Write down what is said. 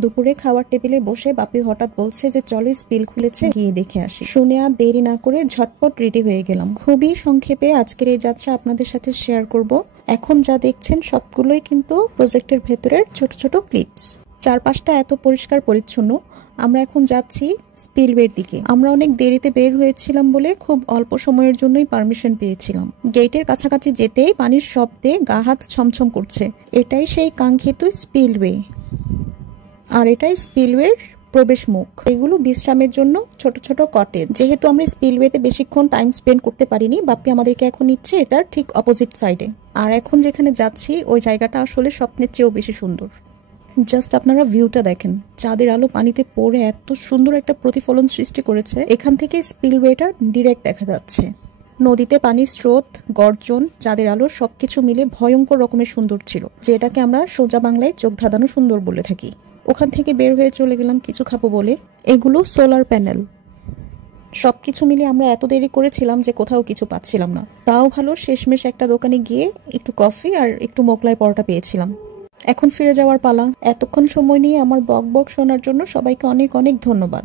দুপুরে খাওয়ার টেবিলে বসে বাপি হঠাৎ বলছে যে চলো স্পিল খুলেছে, গিয়ে দেখে আসি। শুনে আর দেরি না করে ঝটপট রেডি হয়ে গেলাম। খুবই সংক্ষেপে আজকের এই যাত্রা আপনাদের সাথে শেয়ার করব। এখন যা দেখছেন সবগুলোই কিন্তু প্রজেক্টের ভেতরের ছোট ছোট ক্লিপস। চারপাশটা এত পরিষ্কার পরিচ্ছন্ন। আমরা এখন যাচ্ছি স্পিলওয়ের দিকে। আমরা অনেক দেরিতে বের হয়েছিলাম বলে খুব অল্প সময়ের জন্যই পারমিশন পেয়েছিলাম। গেটের কাছাকাছি যেতেই পানির শব্দে গা হাত ছমছম করছে। এটাই সেই কাঙ্ক্ষিত স্পিলওয়ে, আর এটাই স্পিলওয়ের প্রবেশ মুখ। এগুলো বিশ্রামের জন্য ছোট ছোট কটেজ। যেহেতু আমরা স্পিলওয়েতে বেশিক্ষণ টাইম স্পেন্ড করতে পারিনি, বাপ্পি আমাদেরকে এখন নিচ্ছে এটার ঠিক অপোজিট সাইডে। আর এখন যেখানে যাচ্ছি ওই জায়গাটা আসলে স্বপ্নের চেয়েও বেশি সুন্দর। জাস্ট আপনারা ভিউটা দেখেন। চাঁদের আলো পানিতে পড়ে এত সুন্দর একটা প্রতিফলন সৃষ্টি করেছে। এখান থেকে স্পিলওয়েটা ডিরেক্ট দেখা যাচ্ছে। নদীতে পানির স্রোত, গর্জন, চাঁদের আলো সবকিছু মিলে ভয়ঙ্কর রকমের সুন্দর ছিল, যেটাকে আমরা সোজা বাংলায় চোখ ধাঁধানো সুন্দর বলে থাকি। ওখান থেকে বের হয়ে চলে গেলাম কিছু খাবো বলে। এগুলো সোলার প্যানেল। সবকিছু মিলে আমরা এত দেরি করেছিলাম যে কোথাও কিছু পাচ্ছিলাম না। তাও ভালো, শেষমেশ একটা দোকানে গিয়ে একটু কফি আর একটু মোগলাই পরোটা পেয়েছিলাম। এখন ফিরে যাওয়ার পালা। এতক্ষণ সময় নিয়ে আমার বক বক শোনার জন্য সবাইকে অনেক অনেক ধন্যবাদ।